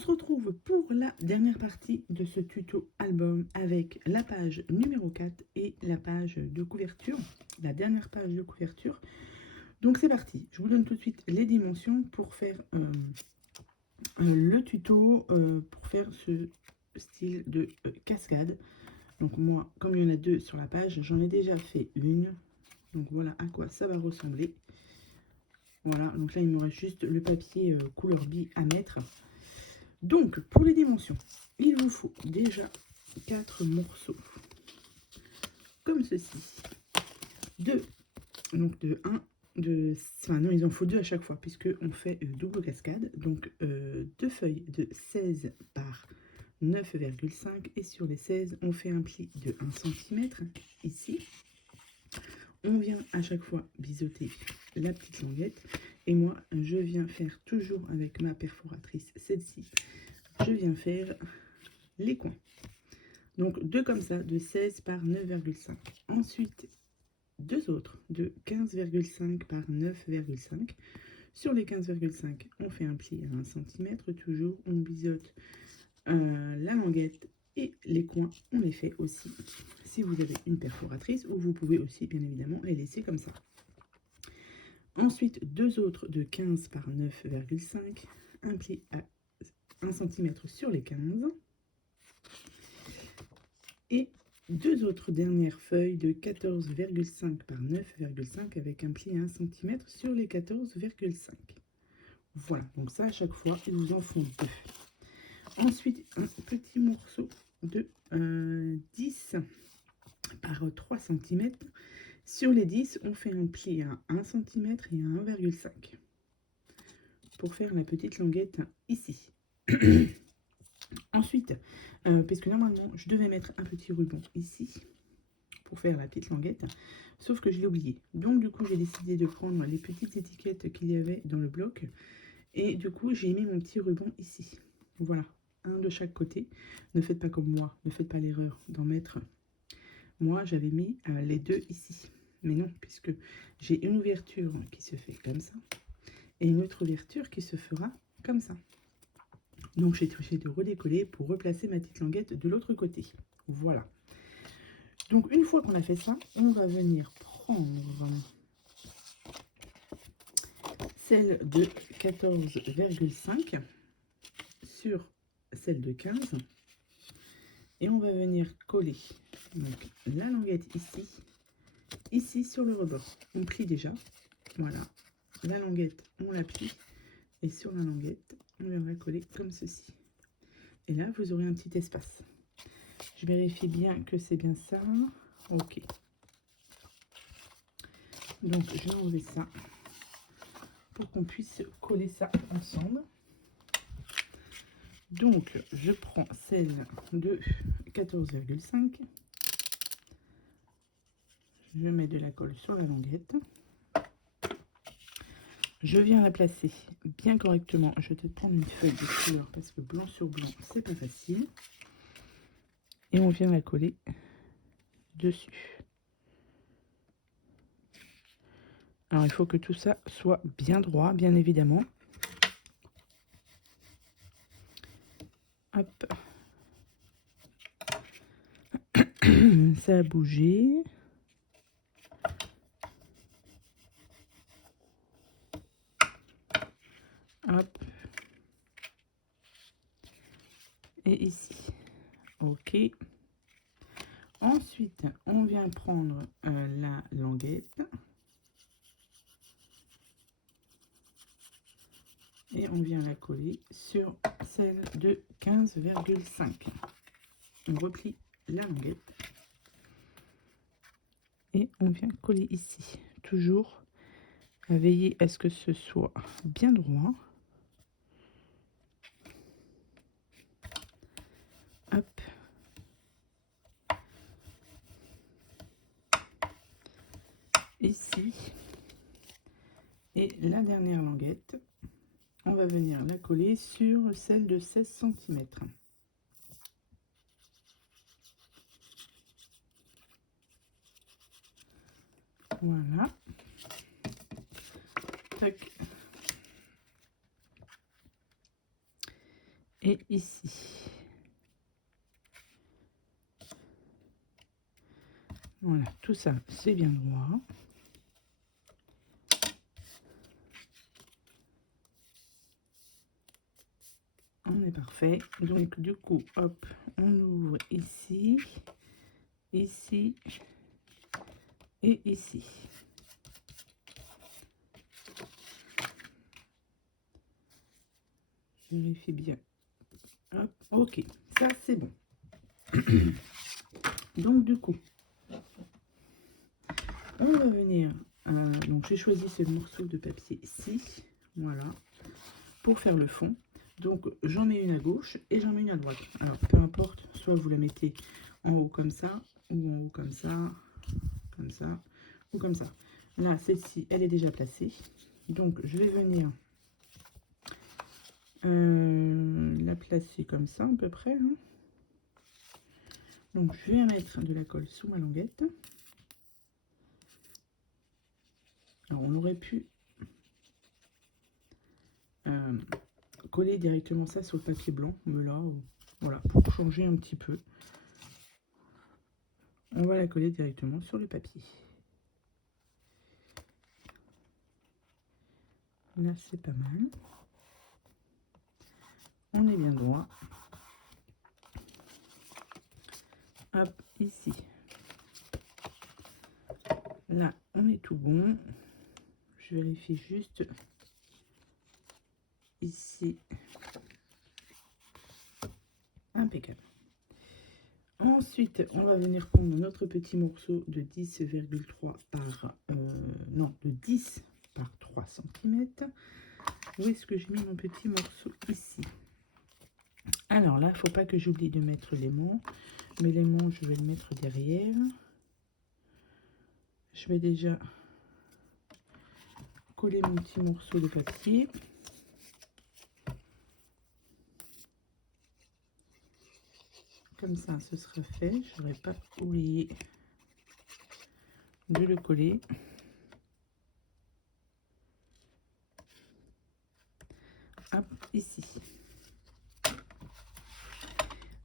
On se retrouve pour la dernière partie de ce tuto album avec la page numéro 4 et la page de couverture, la dernière page de couverture. Donc c'est parti, je vous donne tout de suite les dimensions pour faire le tuto, pour faire ce style de cascade. Donc moi, comme il y en a deux sur la page, j'en ai déjà fait une. Donc voilà à quoi ça va ressembler. Voilà, donc là il me reste juste le papier couleur bille à mettre. Donc pour les dimensions, il vous faut déjà 4 morceaux comme ceci. Enfin non, il en faut 2 à chaque fois puisque on fait double cascade. Donc 2 feuilles de 16 par 9,5 et sur les 16 on fait un pli de 1 cm ici. On vient à chaque fois biseauter la petite languette et moi je viens faire toujours avec ma perforatrice, celle-ci, je viens faire les coins. Donc 2 comme ça de 16 par 9,5. Ensuite 2 autres de 15,5 par 9,5. Sur les 15,5 on fait un pli à 1 cm, toujours on biseaute la languette et les coins on les fait aussi si vous avez une perforatrice, ou vous pouvez aussi bien évidemment les laisser comme ça. Ensuite 2 autres de 15 par 9,5, un pli à 1 cm sur les 15 et 2 autres dernières feuilles de 14,5 par 9,5 avec un pli à 1 cm sur les 14,5. Voilà, donc ça à chaque fois ils vous en font 2. Ensuite un petit morceau de 10 par 3 cm. Sur les 10 on fait un pli à 1 cm et à 1,5 pour faire la petite languette ici. Ensuite, puisque normalement je devais mettre un petit ruban ici pour faire la petite languette, sauf que je l'ai oublié. Donc du coup j'ai décidé de prendre les petites étiquettes qu'il y avait dans le bloc et du coup j'ai mis mon petit ruban ici. Voilà, un de chaque côté. Ne faites pas comme moi, ne faites pas l'erreur d'en mettre. Moi j'avais mis les deux ici, mais non, puisque j'ai une ouverture qui se fait comme ça et une autre ouverture qui se fera comme ça. Donc j'ai touché de redécoller pour replacer ma petite languette de l'autre côté. Voilà. Donc une fois qu'on a fait ça, on va venir prendre celle de 14,5 sur celle de 15 et on va venir coller donc la languette ici sur le rebord. On plie déjà. Voilà. La languette, on la plie et sur la languette, on viendra coller comme ceci. Et là, vous aurez un petit espace. Je vérifie bien que c'est bien ça. Ok. Donc, je vais enlever ça pour qu'on puisse coller ça ensemble. Donc, je prends celle de 14,5. Je mets de la colle sur la languette. Je viens la placer bien correctement. Je vais peut-être prendre une feuille de couleur parce que blanc sur blanc, c'est pas facile. Et on vient la coller dessus. Alors, il faut que tout ça soit bien droit, bien évidemment. Hop. Ça a bougé. Hop. Et ici. Ok. Ensuite, on vient prendre la languette. Et on vient la coller sur celle de 15,5. On replie la languette. Et on vient coller ici. Toujours à veiller à ce que ce soit bien droit. Hop. Ici. Et la dernière languette, on va venir la coller sur celle de 16 cm. Voilà. Tac. et ici. Voilà, tout ça, c'est bien droit. On est parfait. Donc, du coup, hop, on ouvre ici, ici et ici. Je vérifie bien. Hop, ok, ça c'est bon. Donc, du coup, on va venir. Donc, j'ai choisi ce morceau de papier ici. Voilà. Pour faire le fond. Donc j'en mets une à gauche et j'en mets une à droite. Alors peu importe, soit vous la mettez en haut comme ça, ou en haut comme ça, ou comme ça. Là, celle-ci, elle est déjà placée. Donc je vais venir la placer comme ça à peu près. Hein. Donc je vais mettre de la colle sous ma languette. Alors on aurait pu coller directement ça sur le papier blanc, mais là, voilà, pour changer un petit peu. On va la coller directement sur le papier. Là, c'est pas mal. On est bien droit. Hop, ici. Là, on est tout bon. Je vérifie juste ici. Impeccable. Ensuite, on va venir prendre notre petit morceau de 10,3 par... non, de 10 par 3 cm. Où est-ce que j'ai mis mon petit morceau? Ici. Alors là, il ne faut pas que j'oublie de mettre l'aimant. Mais l'aimant, je vais le mettre derrière. Je vais déjà coller mon petit morceau de papier. Comme ça, ce sera fait. Je n'aurais pas oublié de le coller. Hop, ici.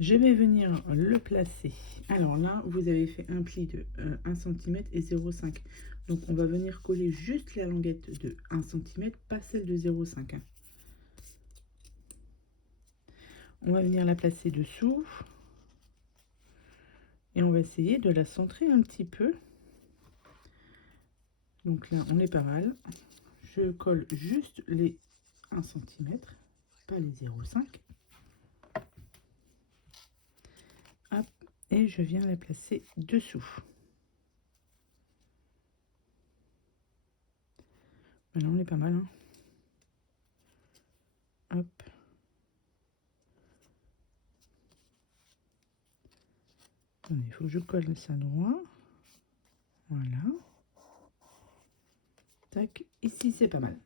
Je vais venir le placer. Alors là, vous avez fait un pli de 1 cm et 0,5. Donc, on va venir coller juste la languette de 1 cm, pas celle de 0,5. Hein. On va venir la placer dessous. Et on va essayer de la centrer un petit peu. Donc là, on est pas mal. Je colle juste les 1 cm, pas les 0,5. Hop, et je viens la placer dessous. Voilà, on est pas mal. Hein. Hop. Attendez, il faut que je colle ça droit. Voilà. Tac, ici c'est pas mal.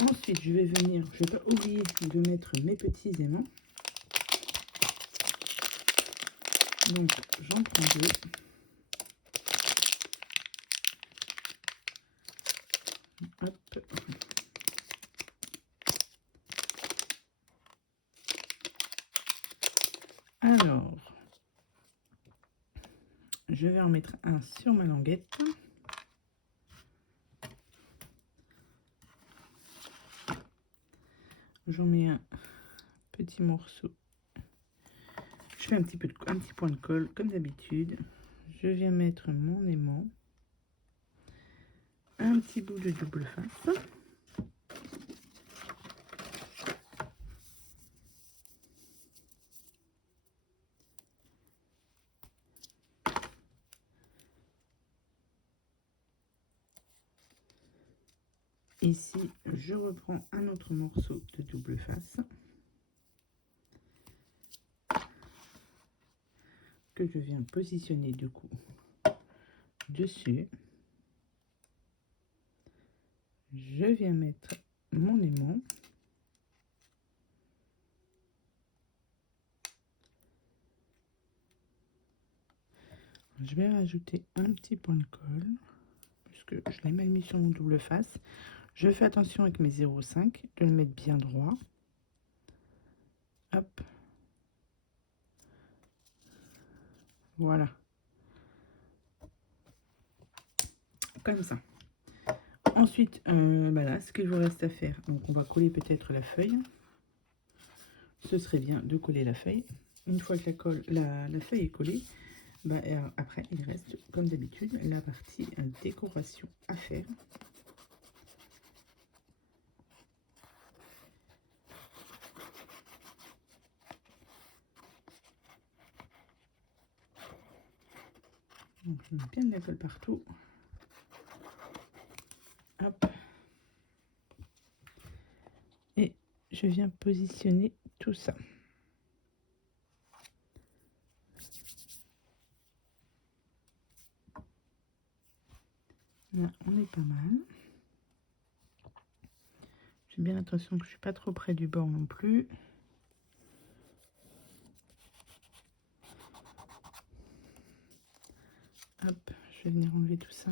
Ensuite, je vais venir, je ne vais pas oublier de mettre mes petits aimants. Donc, j'en prends deux. Hop. Alors, je vais en mettre un sur ma languette. J'en mets un petit morceau. Je fais un petit point de colle comme d'habitude. Je viens mettre mon aimant. Un petit bout de double face. Ici, je reprends un autre morceau de double face que je viens positionner du coup dessus. Je viens mettre mon aimant. Je vais rajouter un petit point de colle puisque je l'ai mal mis sur mon double face. Je fais attention avec mes 0,5 de le mettre bien droit. Hop. Voilà. Comme ça. Ensuite, là, ce qu'il vous reste à faire, donc on va coller peut-être la feuille. Ce serait bien de coller la feuille. Une fois que la feuille est collée, après, il reste, comme d'habitude, la partie décoration à faire. Donc, je mets bien de la colle partout. Hop. Et je viens positionner tout ça. Là, on est pas mal. J'ai bien l'impression que je suis pas trop près du bord non plus. Hop, je vais venir enlever tout ça.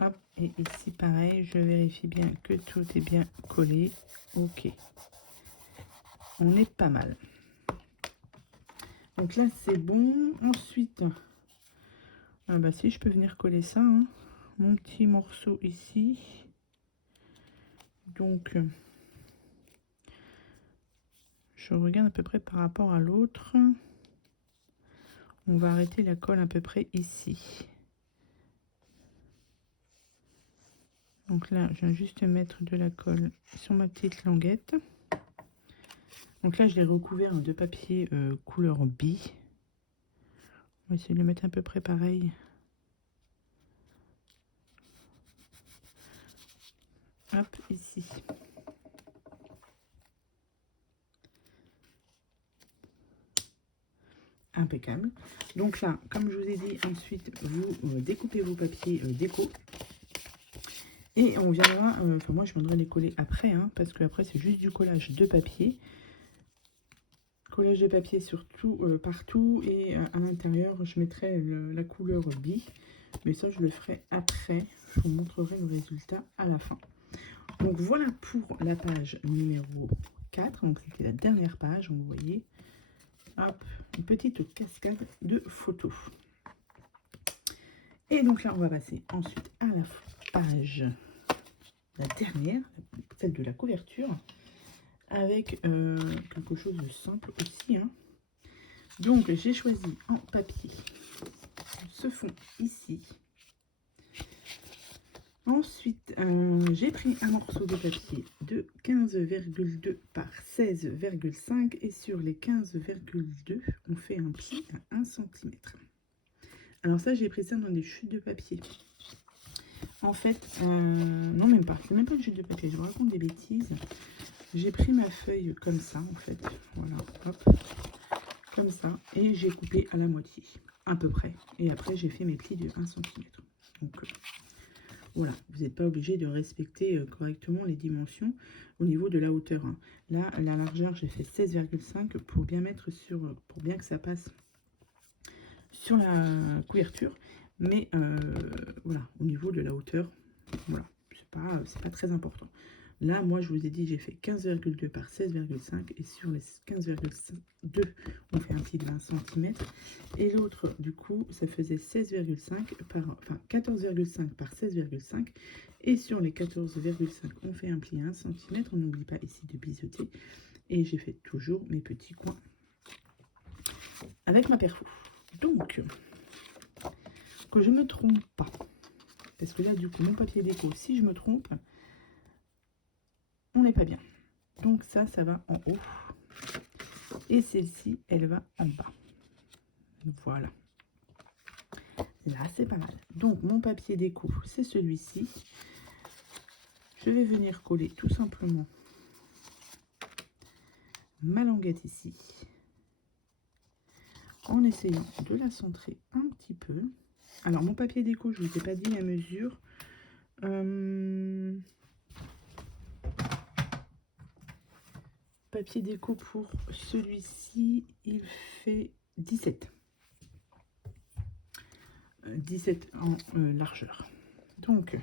Hop, et ici pareil, je vérifie bien que tout est bien collé. Ok, on est pas mal. Donc là c'est bon. Ensuite, si je peux venir coller ça, hein, mon petit morceau ici. Donc je regarde à peu près par rapport à l'autre. On va arrêter la colle à peu près ici. Donc là, je viens juste mettre de la colle sur ma petite languette. Donc là, je l'ai recouvert de papier couleur B. On va essayer de le mettre à peu près pareil. Hop, ici. Impeccable. Donc là, comme je vous ai dit, ensuite, vous découpez vos papiers déco. Et on viendra, moi je viendrai les coller après, hein, parce que après c'est juste du collage de papier. Collage de papier sur tout, partout, et à l'intérieur je mettrai la couleur B. Mais ça je le ferai après, je vous montrerai le résultat à la fin. Donc voilà pour la page numéro 4, donc c'était la dernière page, vous voyez. Hop, une petite cascade de photos. Et donc là on va passer ensuite à la page, la dernière, celle de la couverture, avec quelque chose de simple aussi, hein. Donc j'ai choisi en papier ce fond ici. Ensuite j'ai pris un morceau de papier de 15,2 par 16,5 et sur les 15,2 on fait un pli à 1 cm. Alors ça j'ai pris ça dans des chutes de papier. En fait, non même pas, c'est même pas une chute de papier, je vous raconte des bêtises. J'ai pris ma feuille comme ça en fait, voilà, hop, comme ça, et j'ai coupé à la moitié, à peu près. Et après j'ai fait mes plis de 1 cm. Donc voilà, vous n'êtes pas obligé de respecter correctement les dimensions au niveau de la hauteur, hein. Là, la largeur, j'ai fait 16,5 pour bien mettre sur, pour bien que ça passe sur la couverture. Mais voilà, au niveau de la hauteur, voilà, c'est pas très important. Là, moi, je vous ai dit, j'ai fait 15,2 par 16,5 et sur les 15,2, on fait un pli de 20 cm. Et l'autre, du coup, ça faisait 16,5 par, enfin 14,5 par 16,5 et sur les 14,5, on fait un pli à 1 cm. On n'oublie pas ici de biseauter. Et j'ai fait toujours mes petits coins avec ma perfou. Donc, que je ne me trompe pas, parce que là, du coup, mon papier déco, si je me trompe, on n'est pas bien. Donc ça va en haut. Et celle-ci, elle va en bas. Voilà. Là, c'est pas mal. Donc, mon papier déco, c'est celui-ci. Je vais venir coller tout simplement ma languette ici. En essayant de la centrer un petit peu. Alors, mon papier déco, je ne vous ai pas dit la mesure. Papier déco pour celui-ci, il fait 17. 17 en largeur. Donc,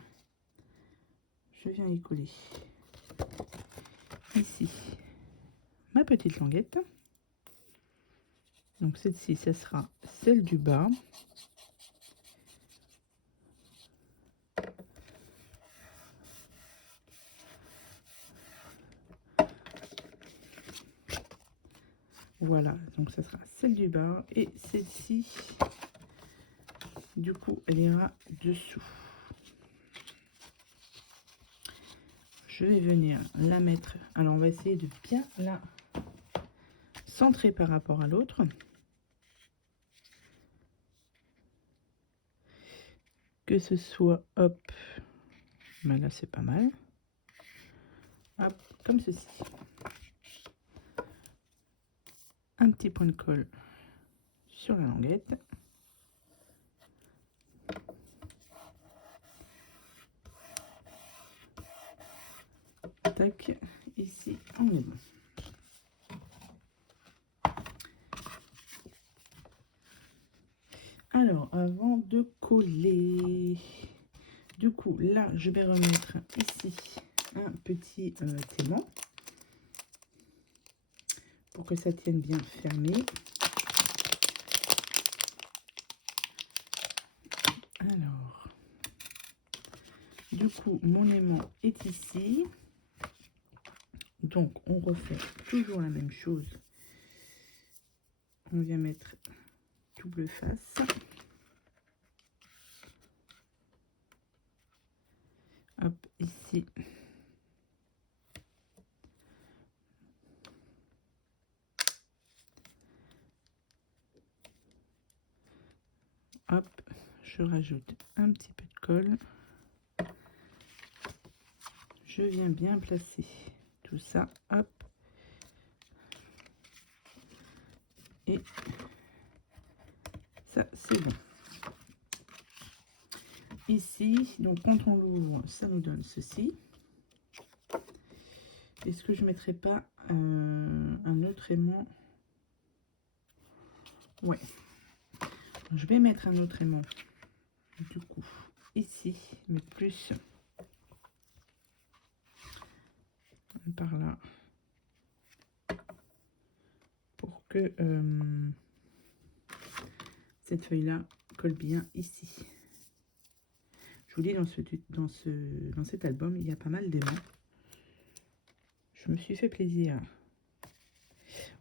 je viens y coller ici ma petite languette. Donc celle-ci, ça sera celle du bas. Voilà, donc ça sera celle du bas. Et celle-ci, du coup, elle ira dessous. Je vais venir la mettre. Alors, on va essayer de bien la centrer par rapport à l'autre. Que ce soit, hop, ben là c'est pas mal. Hop, comme ceci. Un petit point de colle sur la languette. Tac, ici on est bon. Alors, avant de coller, du coup, là, je vais remettre ici un petit témoin pour que ça tienne bien fermé. Alors, du coup, mon aimant est ici. Donc, on refait toujours la même chose. On vient mettre double face. Hop, ici. Hop, je rajoute un petit peu de colle. Je viens bien placer tout ça. Hop. Et ça, c'est bon. Ici, donc quand on l'ouvre, ça nous donne ceci. Est-ce que je ne mettrai pas un autre aimant? Ouais. Je vais mettre un autre aimant. Du coup, ici, mais plus par là. Pour que cette feuille-là colle bien ici. Je vous dis, dans cet album, il y a pas mal d'aimants. Je me suis fait plaisir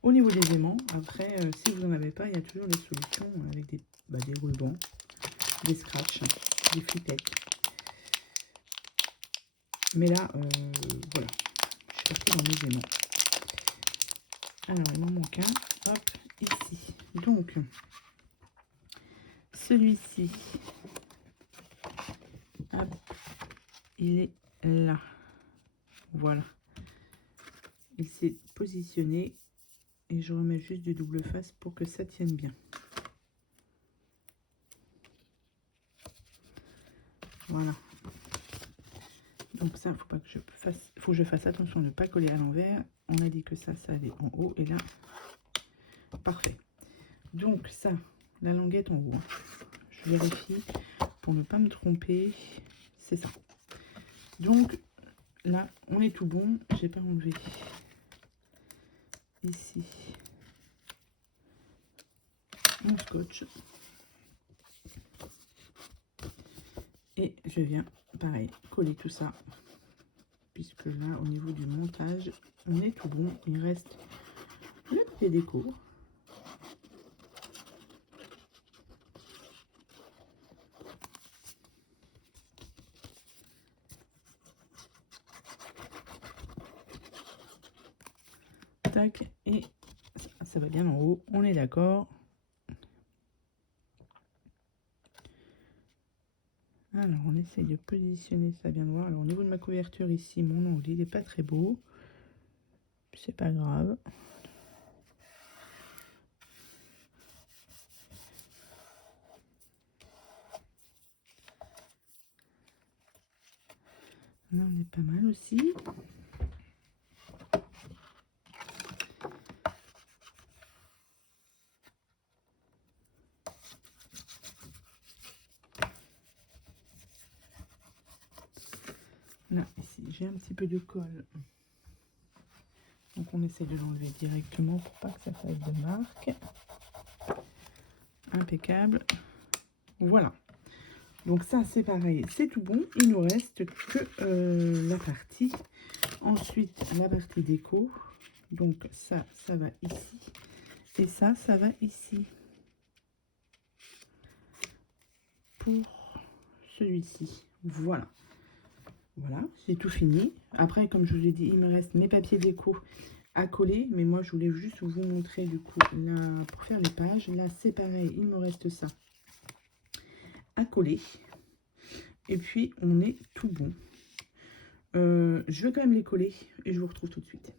au niveau des aimants. Après, si vous n'en avez pas, il y a toujours des solutions avec des rubans, des scratchs, des flippettes. Mais là, voilà, je suis partie dans mes aimants. Alors, il m'en manque un. Hop, ici. Donc, celui-ci, hop, il est là. Voilà. Il s'est positionné et je remets juste du double face pour que ça tienne bien. Voilà. Donc ça, faut que je fasse attention de ne pas coller à l'envers. On a dit que ça allait en haut et là, parfait. Donc ça, la languette en haut. Je vérifie pour ne pas me tromper. C'est ça. Donc là, on est tout bon. J'ai pas enlevé ici mon scotch. Et je viens, pareil, coller tout ça. Puisque là, au niveau du montage, on est tout bon. Il reste le papier déco. Tac, et ça va bien en haut, on est d'accord. Alors, on essaye de positionner ça bien droit. Alors, au niveau de ma couverture ici, mon ongle, il n'est pas très beau. C'est pas grave. Là, on est pas mal aussi. là, ici, j'ai un petit peu de colle. Donc on essaie de l'enlever directement pour pas que ça fasse de marque. Impeccable. Voilà. Donc ça c'est pareil, c'est tout bon. Il nous reste que la partie. Ensuite la partie déco. Donc ça va ici. Et ça va ici. Pour celui-ci. Voilà. Voilà, c'est tout fini. Après, comme je vous ai dit, il me reste mes papiers déco à coller. Mais moi, je voulais juste vous montrer, du coup, là, pour faire les pages. Là, c'est pareil, il me reste ça à coller. Et puis, on est tout bon. Je vais quand même les coller et je vous retrouve tout de suite.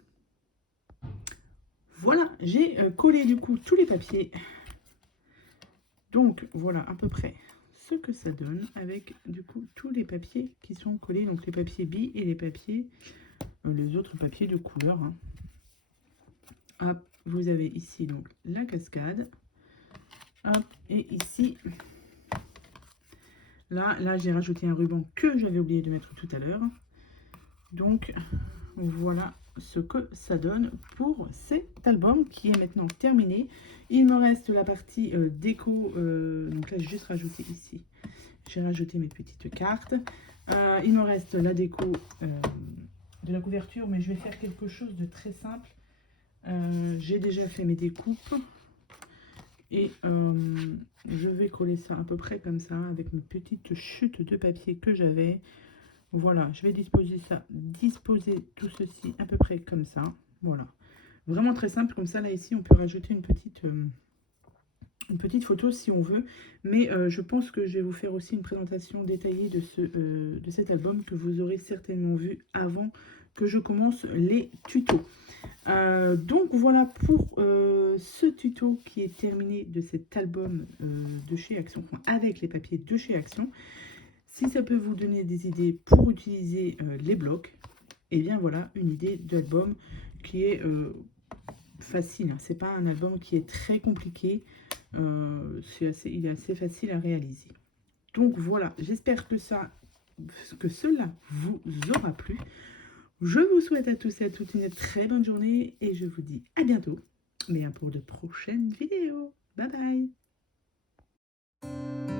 Voilà, j'ai collé, du coup, tous les papiers. Donc, voilà à peu près ce que ça donne avec, du coup, tous les papiers qui sont collés. Donc, les papiers billes et les papiers... les autres papiers de couleur. Hein. Hop, vous avez ici donc la cascade. Hop, et ici, là j'ai rajouté un ruban que j'avais oublié de mettre tout à l'heure. Donc voilà ce que ça donne pour cet album qui est maintenant terminé. Il me reste la partie déco. Donc là j'ai juste rajouté ici. J'ai rajouté mes petites cartes. Il me reste la déco de la couverture, mais je vais faire quelque chose de très simple. J'ai déjà fait mes découpes et je vais coller ça à peu près comme ça avec mes petites chutes de papier que j'avais. Voilà, je vais disposer tout ceci à peu près comme ça. Voilà, vraiment très simple comme ça. Là ici on peut rajouter une petite photo si on veut, mais je pense que je vais vous faire aussi une présentation détaillée de cet album que vous aurez certainement vu avant que je commence les tutos. Donc voilà pour ce tuto qui est terminé de cet album de chez Action, avec les papiers de chez Action. Si ça peut vous donner des idées pour utiliser les blocs, et bien voilà une idée d'album qui est facile. C'est pas un album qui est très compliqué, il est assez facile à réaliser. Donc voilà, j'espère que cela vous aura plu. Je vous souhaite à tous et à toutes une très bonne journée et je vous dis à bientôt, mais pour de prochaines vidéos. Bye bye.